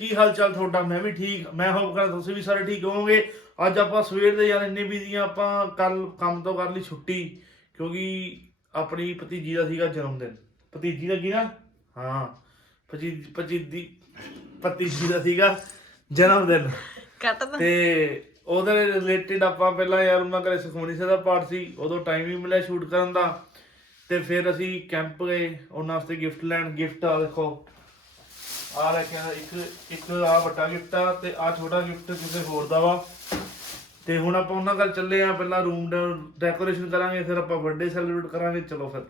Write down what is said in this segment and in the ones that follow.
ਕੀ ਹਾਲ ਚਾਲ ਤੁਹਾਡਾ? ਮੈਂ ਵੀ ਠੀਕ। ਮੈਂ ਹੋਪ ਕਰਦਾ ਤੁਸੀਂ ਵੀ ਸਾਰੇ ਠੀਕ ਹੋਵੋਗੇ। ਅੱਜ ਆਪਾਂ ਸਵੇਰ ਦੇ ਯਾਰ ਇੰਨੇ ਬਿਜ਼ੀ ਆ, ਆਪਾਂ ਕੱਲ ਕੰਮ ਤੋਂ ਕਰ ਲਈ ਛੁੱਟੀ ਕਿਉਂਕਿ ਆਪਣੀ ਭਤੀਜੀ ਦਾ ਸੀਗਾ ਜਨਮ ਦਿਨ। ਭਤੀਜੀ ਦਾ ਕੀ ਨਾ, ਹਾਂ ਭਤੀਜੀ ਦਾ ਸੀਗਾ ਜਨਮ ਦਿਨ ਤੇ ਉਹਦੇ ਰਿਲੇਟਿਡ ਆਪਾਂ ਪਹਿਲਾਂ ਯਾਰ ਉਹਨਾਂ ਘਰੇ ਸੁਖਮਨੀ ਸਾਹਿਬ ਦਾ ਪਾਠ ਸੀ, ਉਦੋਂ ਟਾਈਮ ਹੀ ਮਿਲਿਆ ਸ਼ੂਟ ਕਰਨ ਦਾ। ਤੇ ਫਿਰ ਅਸੀਂ ਕੈਂਪ ਗਏ ਉਹਨਾਂ ਵਾਸਤੇ ਗਿਫਟ ਲੈਣ। ਗਿਫਟ ਆ ਦੇਖੋ, ਆ ਲੈ ਕੇ ਇੱਕ ਆ ਵੱਡਾ ਗਿਫਟ ਆ ਤੇ ਆ ਛੋਟਾ ਗਿਫਟ ਕਿਸੇ ਹੋਰ ਦਾ ਵਾ। ਤੇ ਹੁਣ ਆਪਾਂ ਉਹਨਾਂ ਘਰ ਚੱਲੇ ਆ, ਪਹਿਲਾਂ ਰੂਮ ਡੈਕੋਰੇਸ਼ਨ ਕਰਾਂਗੇ, ਫਿਰ ਆਪਾਂ ਬਰਥਡੇ ਸੈਲੀਬ੍ਰੇਟ ਕਰਾਂਗੇ। ਚਲੋ ਫਿਰ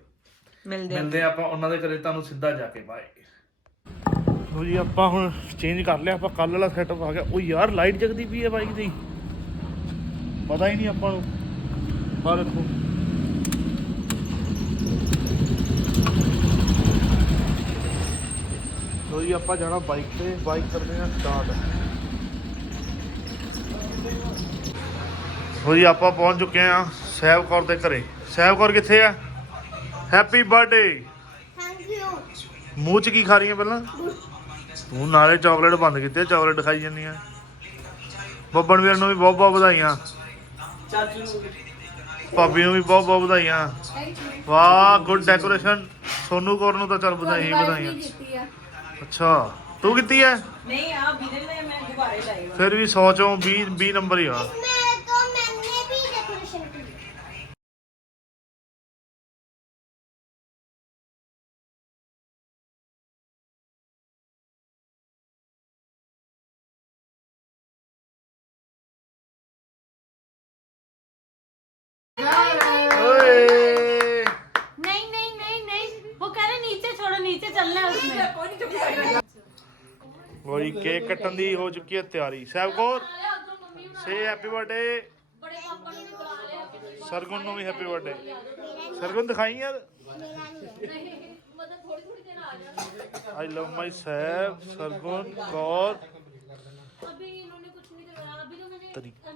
ਮਿਲਦੇ ਆਪਾਂ ਉਹਨਾਂ ਦੇ ਘਰੇ, ਤੁਹਾਨੂੰ ਸਿੱਧਾ ਜਾ ਕੇ। ਬਾਏ। ਲੋ ਜੀ ਆਪਾਂ ਹੁਣ ਚੇਂਜ ਕਰ ਲਿਆ, ਆਪਾਂ ਕੱਲ ਵਾਲਾ ਸੈਟਅਪ ਆ ਗਿਆ। ਉਹ ਯਾਰ ਲਾਈਟ ਜਗਦੀ ਪਈ ਹੈ ਬਾਈਕ ਦੀ, ਪਤਾ ਹੀ ਨਹੀਂ ਆਪਾਂ ਨੂੰ। ਆ ਦੇਖੋ ਲੋ ਜੀ ਆਪਾਂ ਜਾਣਾ ਬਾਈਕ ਤੇ, ਬਾਈਕ ਕਰਦੇ ਹਾਂ ਸਟਾਰਟ। ਲੋ ਜੀ ਆਪਾਂ ਪਹੁੰਚ ਚੁੱਕੇ ਹਾਂ ਸਾਹਿਬ ਕੌਰ ਦੇ ਘਰੇ। ਸਾਹਿਬ ਕੌਰ ਕਿੱਥੇ ਆ? Happy birthday. Thank you. ਮੂੰਹ 'ਚ ਕੀ ਖਾ ਰਹੀ ਹੈ ਪਹਿਲਾਂ ਤੂੰ? ਨਾਲੇ ਚਾਕਲੇਟ ਬੰਦ ਕੀਤੇ, ਚਾਕਲੇਟ ਖਾਈ ਜਾਂਦੀ ਆ। ਬੱਬਨ ਵੀਰ ਨੂੰ ਵੀ ਬਹੁਤ ਬਹੁਤ ਵਧਾਈਆਂ, ਭਾਬੀ ਨੂੰ ਵੀ ਬਹੁਤ ਬਹੁਤ ਵਧਾਈਆਂ। ਵਾਹ ਗੁੱਡ ਡੈਕੋਰੇਸ਼ਨ। ਸੋਨੂ ਕੌਰ ਨੂੰ ਤਾਂ ਚੱਲ ਵਧਾਈਆਂ ਵਧਾਈਆਂ। ਅੱਛਾ ਤੂੰ ਕੀਤੀ ਹੈ? ਨਹੀਂ ਆ ਵੀਰੇ ਨੇ ਮੈਂ ਗੁਬਾਰੇ ਲਾਏ ਵਾ। ਫਿਰ ਵੀ 100 ਚੋਂ 20 ਨੰਬਰ ਹੀ ਆ। मैंने भी डेकोरेशन की। नहीं नहीं नहीं नहीं वो कह रहे नीचे छोड़ो, नीचे चलना है उसमें। वही केक कटन दी हो चुकी है तैयारी। ਸਾਹਿਬ ਕੌਰ ਸੇ ਹੈਪੀ ਬਰਥਡੇ। ਸਰਗੁਣ ਨੂੰ ਵੀ ਹੈਪੀ ਬਰਥਡੇ। ਸਰਗੁਣ ਦਿਖਾਈ ਯਾਰ। आई लव माई ਸਾਹਿਬ सरगुन कौर। अभी इन्होंने कुछ नहीं करवाया, अभी तो मैंने तरी तो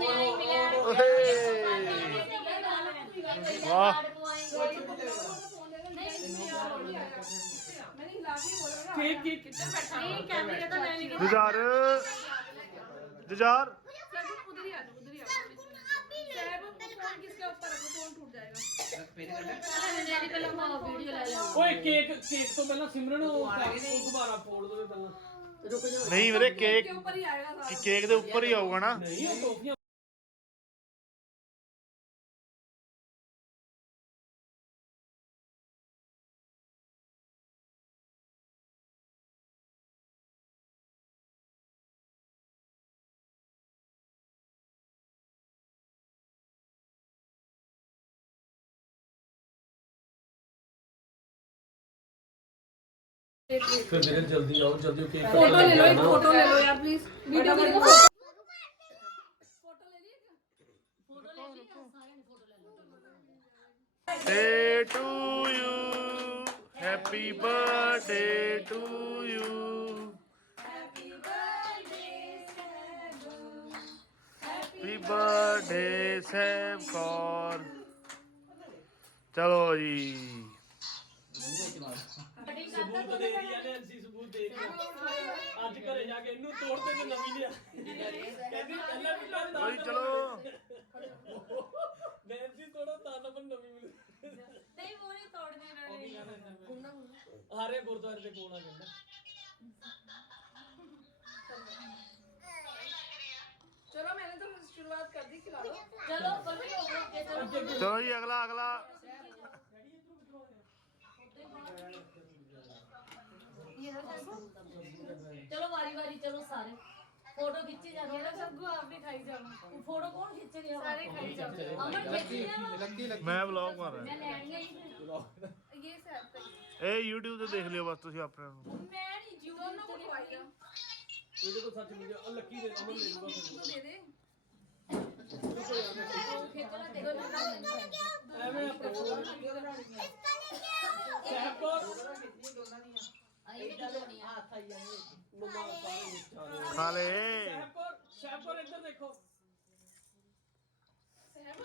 नया ही मिला है। वाह ठीक ठीक कितना बैठा है कैमरे का, मैं नहीं जुजार जुजार उधर ही आ जाओ, उधर ही आ जाओ। साहब फोन किसके ऊपर रखो, फोन टूट जाएगा। ओए केक केक तो पहला सिमरन वो दोबारा फोड़ दो पहला। रुक जाओ। नहीं मेरे केक के ऊपर ही आएगा सारा। केक दे ऊपर ही आऊगा ना। नहीं वो टॉफियां फिर मेरे जल्दी आओ, जल्दी केक फोटो ले लो, एक फोटो ले लो यार प्लीज। वीडियो के लिए फोटो ले लीजिए। फोटो ले लिया, सारे ने फोटो ले लो। Day to you, happy birthday to you, happy birthday Sahib Kaur. चलो जी सबूत दे दिया ने, ऐसी सबूत दे दिया। आज घरे जाके इन्नू तोड़ते ते नवी लिया। कहंदी पहले भी लांदा भाई चलो नैंसी तोड़ो ता नंबर नवी मिल। नहीं वो नहीं तोड़ने वाले। हारे गुरुद्वारे दे कोल आ गया। चलो मैंने तो शुरुआत कर दी, खिला दो। चलो बल्कि हो गया। चलो जी अगला अगला। चलो वारी वारी चलो सारे फोटो खींची जा रही है। सबको आप भी खाई जाओ। फोटो कौन खींच रही है? सारे खाई जाओ। अमर खींच रही है। मैं ब्लॉग मार रहा मैं लेनी है ये साहब का ए YouTube ਤੇ ਦੇਖ ਲਿਓ ਬਸ ਤੁਸੀਂ ਆਪਣੇ ਨੂੰ। मैं नहीं जीव दोनों को खवाई दो। ਇਹਦੇ ਕੋ ਸੱਚ ਮਿਲ ਗਿਆ। ਉਹ ਲੱਕੀ ਦੇ ਅਮਨ ਲੈ ਲੂਗਾ। तो दे दे। खींचना देखो ना। ਐਵੇਂ ਆਪਣਾ ਸਾਹਿਬ ਕੌਰ आई भी होनी है। हाथ आई जाए मम्मा सारे खा ले। ਸਾਹਿਬ ਕੌਰ ਇੱਧਰ ਦੇਖੋ। साहब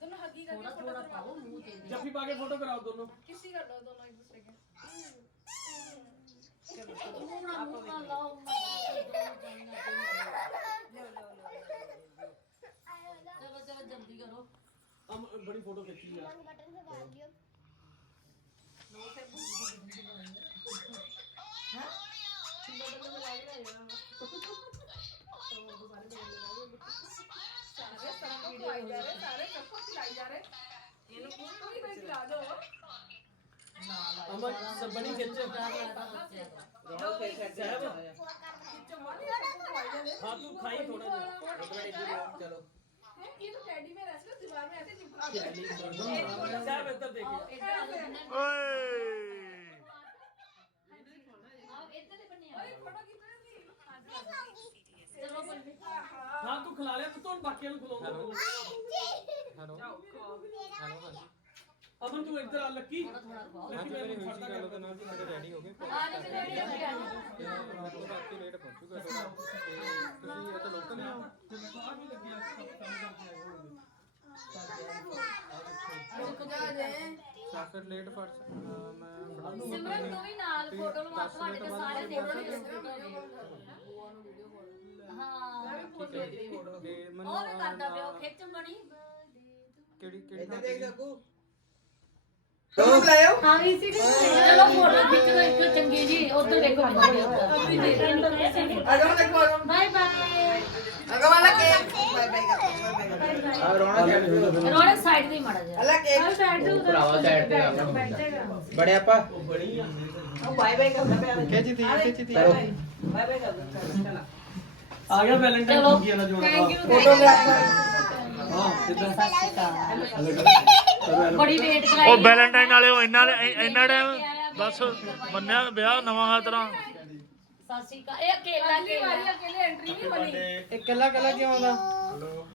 दोनों हगी करके थोड़ा फोटो थोड़ा करवा पाओ दो। मुंह दे दे। जफ्फी पा के फोटो कराओ दोनों। किसी कर लो दोनों एक दूसरे के। चलो चलो जल्दी करो हम बड़ी फोटो खींची यार बटन से डाल दियो अमन सब बड़ी खींचे हाँ तू खाई थोड़ा चलो ये तो टेडी में ऐसे दीवार में ऐसे चिपका साहब इधर देखिए ਓਏ चलो कोई नहीं हाँ तू खिला ले तू बाकी ਨੂੰ ਖਿਲਾਉਂਦਾ अमन तू इधर आ लक्की थोड़ा खाओ लक्की मेरे फड़ता कर लो ਨਾਲ ਜੀ ਮੇਰੇ ਰੈਡੀ ਹੋ ਗਏ आ जाओ रेडी हो गया ਮਤਲਬ ਬਾਕੀ ਲੇਟ ਪਹੁੰਚੂਗਾ ਥੋੜਾ ਤੁਸੀਂ ਇਹ ਤਾਂ ਲੋਕਲ ਹੀ ਹੋ ਸਾਫਰ ਲੇਟ ਫੜ ਮੈਂ सिमरन तू भी नाल फोटो लवा ਤੁਹਾਡੇ ਤੇ ਸਾਰੇ ਦੇਖੋ ਹਾਂ ਤੇ ਮੈਨੂੰ ਉਹ ਵੀ ਕਰਦਾ ਪਿਆ ਉਹ ਖਿੱਚ ਬਣੀ ਕਿਹੜੀ ਕਿਹੜੀ ਇੱਧਰ ਦੇਖ ਸਕੂ ਹਾਂ ਵੀ ਸੀ ਚਲੋ ਫੋਟੋ ਖਿੱਚ ਲਓ ਇੱਕ ਚੰਗੀ ਜੀ ਉਧਰ ਦੇਖੋ ਆ ਜਾਓ ਦੇਖੋ ਬਾਏ ਬਾਏ ਅਗਾ ਵਾਲਾ ਕੇਕ ਬਾਏ ਬਾਏ ਆ ਰੋਣਾ ਰੋਣਕ ਸਾਈਡ ਤੇ ਹੀ ਮਾੜਾ ਜਿਹਾ ਅਲਾ ਕੇਕ ਸਾਈਡ ਤੇ ਉਧਰ ਭਰਾਵਾ ਸਾਈਡ ਤੇ ਬੜੇ ਆਪਾਂ ਬਾਏ ਬਾਏ ਕਰਦਾ ਪਿਆ ਖਿੱਚੀ ਤੀ ਬਾਏ ਬਾਏ ਕਰਦਾ ਚਲਾ आ गया वैलेंटाइन चलो की वाला जोड़ा थैंक यू फोटोग्राफर हां सीधा ਬੜੀ ਵੇਟ ਕਰਾਈ ਉਹ ਵੈਲੈਂਟਾਈਨ ਵਾਲੇ ਉਹ ਇੰਨਾ ਟਾਈਮ ਬਸ ਮੰਨਿਆ ਵਿਆਹ ਨਵਾਂ ਹੈ ਤਰ੍ਹਾਂ ਸਤਿ ਸ਼੍ਰੀ ਅਕਾਲ ਇਹ ਅਕੇਲਾ वाली अकेले एंट्री नहीं बनी ਇਹ ਕੱਲਾ ਕੱਲਾ ਕਿਉਂ ਆਉਂਦਾ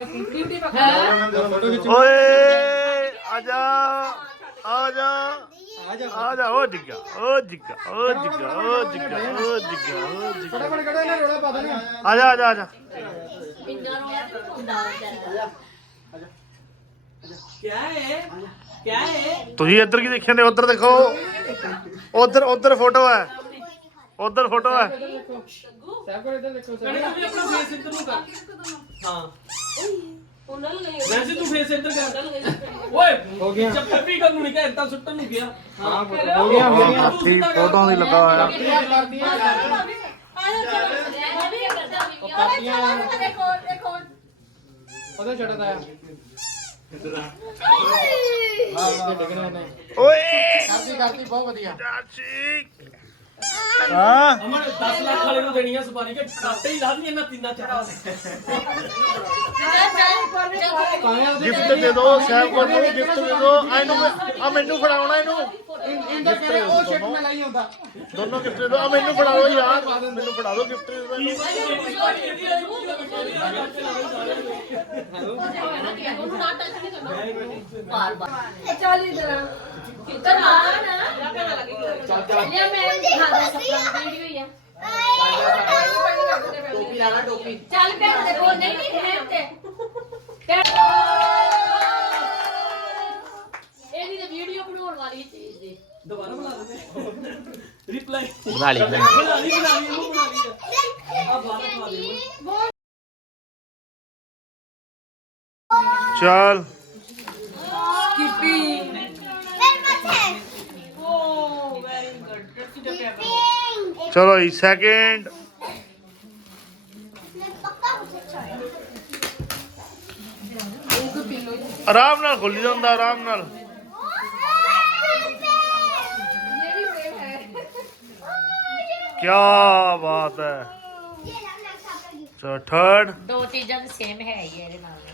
ब्यूटी ਫੋਟੋ ਖਿੱਚੋ ਓਏ ਆਜਾ ਆਜਾ ਆ ਜਾ ਆਜਾ ਉਹ ਜਿੱਗਾ ਉਹ ਜਿੱਗਾ ਉਹ ਜਿੱਗਾ ਉਹ ਜਿੱਗਾ ਉਹ ਜਿੱਗਾ ਉਹ ਜਿੱਗਾ ਫਟਾਫਟ ਕੱਢੋ ਇਹਨੇ ਰੋਲਾ ਪਾ ਦੇਣਾ ਆਜਾ ਆਜਾ ਆਜਾ ਇੰਨਾ ਰੋਇਆ ਤੇ ਹੁੰਦਾ ਵਿਚਾਰਾ क्या है क्या है ਤੁਸੀਂ ਇੱਧਰ ਕੀ ਦੇਖਿਆ ਨੇ ਉੱਧਰ ਦੇਖੋ ਉੱਧਰ ਫੋਟੋ ਹੈ ਉੱਧਰ ਫੋਟੋ ਹੈ ਸਾਹਿਬ ਕੋਲ ਇੱਧਰ ਦੇਖੋ कड़ी ਸਾਹਿਬ तू भी अपना फेस इधर नु कर हां ਉਹਨਾਂ ਨੂੰ ਲਈ वैसे तू फेस इधर कर ओए ਹੋ ਗਿਆ जब कभी कर नहीं क्या इतना सुट्टन नहीं किया ਹਾਂ ਫੋਟੋ ਹੋ ਗਿਆ ਹੋ ਗਿਆ ਠੀਕ ਫੋਟੋਆਂ ਦੀ ਲੱਗਾ ਹੋਇਆ ਕਰਦੀ ਹੈ ਯਾਰ ਮੈਂ ਵੀ ਕਰਦਾ ਵੀ ਕਾਪੀਆਂ देखो देखो ਉਹਦਾ ਛੱਡਦਾ ਆ ਹਾਂ ਡਿਗਣਾ ਨੇ ਓਏ ਕਰਦੀ ਬਹੁਤ ਵਧੀਆ ਚਾਚੀ ਹਾਂ अमन 10 लाख वाले को देनी है सुपारी के काटे ही लानी है ना तीन चार ਭਾਵੇਂ ਉਹਦੇ ਗਿਫਟ ਦੇ ਦਿਓ ਸਾਹਿਬ ਕੋਲ ਨੂੰ ਗਿਫਟ ਦੇ ਦਿਓ ਇਹਨੂੰ ਆ ਮੈਨੂੰ ਫੜਾਉਣਾ ਇਹਨੂੰ ਇੰਦਾ ਕਰੇ ਉਹ ਸ਼ਿਟ ਮੈਂ ਲਈ ਆਉਂਦਾ ਦੋਨੋਂ ਗਿਫਟ ਦੇ ਦਿਓ ਆ ਮੈਨੂੰ ਫੜਾ ਦਿਓ ਯਾਰ ਮੈਨੂੰ ਫੜਾ ਦਿਓ ਗਿਫਟ ਦੇ ਦਿਓ ਉਹਨੂੰ ਨਾ ਟੱਚ ਨਹੀਂ ਕਰਨਾ ਬਾਰ ਬਾਰ चल इधर ਕਿੱਧਰ ਆ ਨਾ ਲਿਆ ਮੈਂ ਦਿਖਾ ਦੇ ਸਪਨਾ ਵੀਡੀਓ ਹੀ ਆ ਟੋਪੀ ਲਾਣਾ ਟੋਪੀ ਚੱਲ ਭੈਣ ਦੇ ਕੋਲ ਨਹੀਂ ਨਹੀਂ ਹੈ ਤੇ ਇਹਦੀ ਤਾਂ ਵੀਡੀਓ ਬਣਾਉਣ ਵਾਲੀ ਚੀਜ਼ ਦੀ दोबारा बुला लेते ਰਿਪਲਾਈ ਬਣਾ ਲਈ ਬਣਾ ਲਈ ਇਹਨੂੰ ਬਣਾ ਲਈ ਆ ਬਾਹਰ ਖਵਾ ਦੇ ਚੱਲ ਚਲੋ ਜੀ ਸੈਕਿੰਡ ਆਰਾਮ ਨਾਲ ਖੁੱਲੀ ਜਾਂਦਾ ਆਰਾਮ ਨਾਲ ਕੀ ਬਾਤ ਹੈ ਚਲੋ ਥਰਡ ਦੋ ਚੀਜ਼ਾਂ ਦੀ ਸੇਮ ਹੈ ਹੀ ਇਹਦੇ ਨਾਲ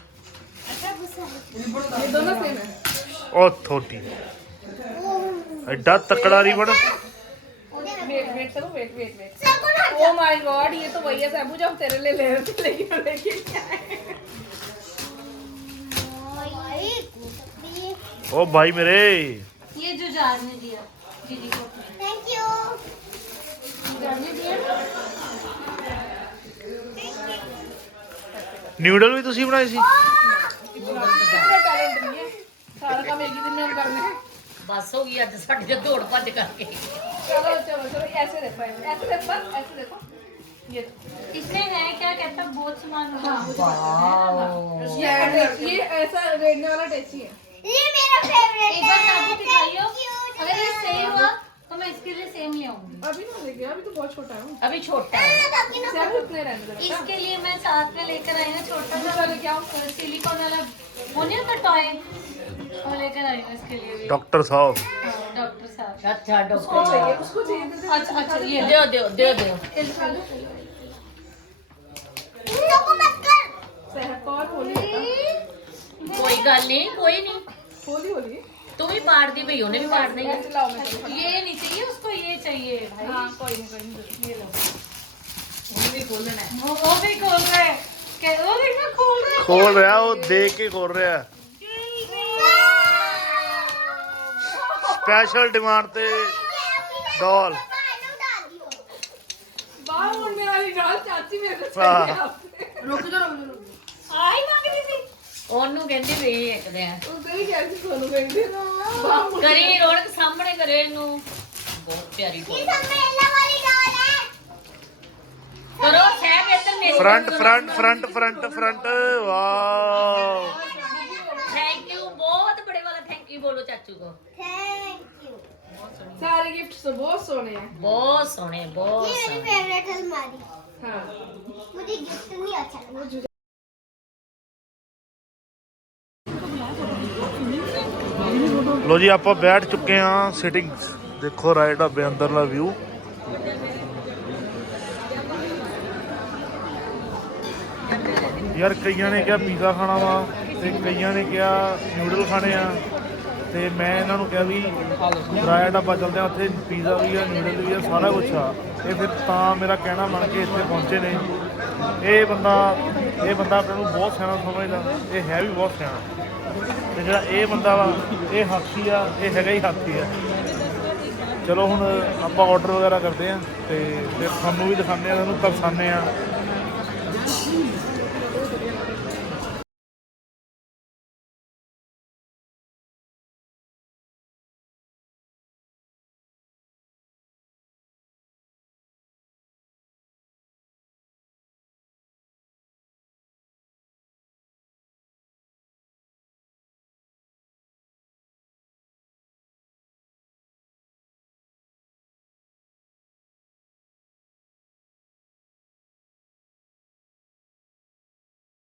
ये दोनों सेम है ਉਹ ਥੋਟੀ ਐਡਾ ਤਕੜਾ ਰੀਬਨ वेट वेट करो wait wait wait oh my god ये तो वही है साबू जो हम तेरे लिए ले रहे थे लेकिन लेके क्या है ओ भाई मेरे ये जो जार में दिया दीदी को थैंक यू जार में दिया ਨਿਊਡਲ ਵੀ ਤੁਸੀਂ ਬਣਾਏ ਸੀ इतना टैलेंट नहीं है सारा काम एक ही दिन में हम करने हैं बस हो गई आज साढ़े दौड़ भज करके चलो चलो चलो ऐसे देखो बस ऐसे देखो ये इसमें है क्या कहता बहुत सामान हाँ, मुझे पता है। ये ऐसा रेड़ने वाला टेची है ये मेरा फेवरेट एक बार साबू दिखाइयो Thank you, अगर ये सही हुआ तो मैं इसके लिए सेम ले आऊंगी अभी ना लेके अभी तो बहुत छोटा है अभी छोटा है सब उतने रहने दो बेटा। इसके लिए मैं साथ में लेकर आई हूँ छोटा सा चलो क्या सिलिकॉन वाला वो नहीं होता टॉय वो लेकर आई हूँ इसके लिए भी ਡਾਕਟਰ ਸਾਹਿਬ डॉक्टर साहब अच्छा उसको चाहिए दे अच्छा अच्छा ये दे दो लोगों मत कर सहब का और होली होता कोई गल नहीं कोई नहीं होली होली तू भी पाड़ दी भाई उन्हें भी पाड़ देंगे ऐसे लाओ मैं ये नहीं चाहिए उसको ये चाहिए भाई हाँ कोई नहीं ये लो वो भी खोल रहा है वो देखो खोल रहा है ਖੋਲ ਰਿਹਾ ਉਹ ਦੇਖ ਕੇ ਖੋਲ ਰਿਹਾ ਸਪੈਸ਼ਲ ਡਿਮਾਂਡ ਤੇ ਡਾਲ बाहर मुड़ने वाली डाल चाची मेरे को हाँ। चाहिए आपसे रुक जाओ ਆਈ ਮੰਗਦੀ ਸੀ ਉਹਨੂੰ ਕਹਿੰਦੀ ਵੀ ਇੱਕ ਦੇ उसे भी कैसे सोनू कहेंगे बाहर मुड़ ਕਰੀ ਰੌਣਕ ਸਾਹਮਣੇ ਕਰੇ ਇਹਨੂੰ ਬਹੁਤ ਪਿਆਰੀ ये ਟੋਈ सब मेला वाली डाल है ਕਰੋ ਸਹਿਬ ਇੱਧਰ ਮੇਰੇ front front front front front wow thank you बहुत बड़े वाला थैंक यू बोलो चाचू को थैंक यू सारे गिफ्ट तो बहुत सोने हैं बहुत सोने बहुत ये मेरी सोने फेवरेट अलमारी हाँ मुझे गिफ्ट नहीं अच्छा लगा ਲੋ ਜੀ ਆਪਾਂ ਬੈਠ ਚੁੱਕੇ ਹਾਂ ਸਿਟਿੰਗ ਦੇਖੋ ਰਾਈਟ ਢਾਬੇ ਅੰਦਰਲਾ ਵਿਊ ਯਾਰ ਕਈਆਂ ਨੇ ਕਿਹਾ ਪੀਜ਼ਾ ਖਾਣਾ ਵਾ ਤੇ ਕਈਆਂ ਨੇ ਕਿਹਾ ਨਿਊਡਲ ਖਾਣੇ ਆ ਤੇ ਮੈਂ ਇਹਨਾਂ ਨੂੰ ਕਿਹਾ ਵੀ ਰਾਇਆ ਢਾਬਾ ਚੱਲਦੇ ਆ ਉੱਥੇ ਪੀਜ਼ਾ ਵੀ ਆ ਨਿਊਡਲ ਵੀ ਆ ਸਾਰਾ ਕੁਝ ਆ ਇਹ ਫਿਰ ਤਾਂ ਮੇਰਾ ਕਹਿਣਾ ਮੰਨ ਕੇ ਇੱਥੇ ਪਹੁੰਚੇ ਨੇ ਇਹ ਬੰਦਾ ਆਪਣੇ ਨੂੰ ਬਹੁਤ ਸਿਆਣਾ ਸਮਝਦਾ ਇਹ ਹੈ ਵੀ ਬਹੁਤ ਸਿਆਣਾ ਤੇ ਜਿਹੜਾ ਇਹ ਬੰਦਾ ਵਾ ਇਹ ਹਾਥੀ ਆ ਇਹ ਹੈਗਾ ਹੀ ਹਾਥੀ ਆ ਚਲੋ ਹੁਣ ਆਪਾਂ ਆਰਡਰ ਵਗੈਰਾ ਕਰਦੇ ਆ ਤੇ ਫਿਰ ਤੁਹਾਨੂੰ ਵੀ ਦਿਖਾਉਂਦੇ ਆ ਤੁਹਾਨੂੰ ਤਰਸਾਉਂਦੇ ਆ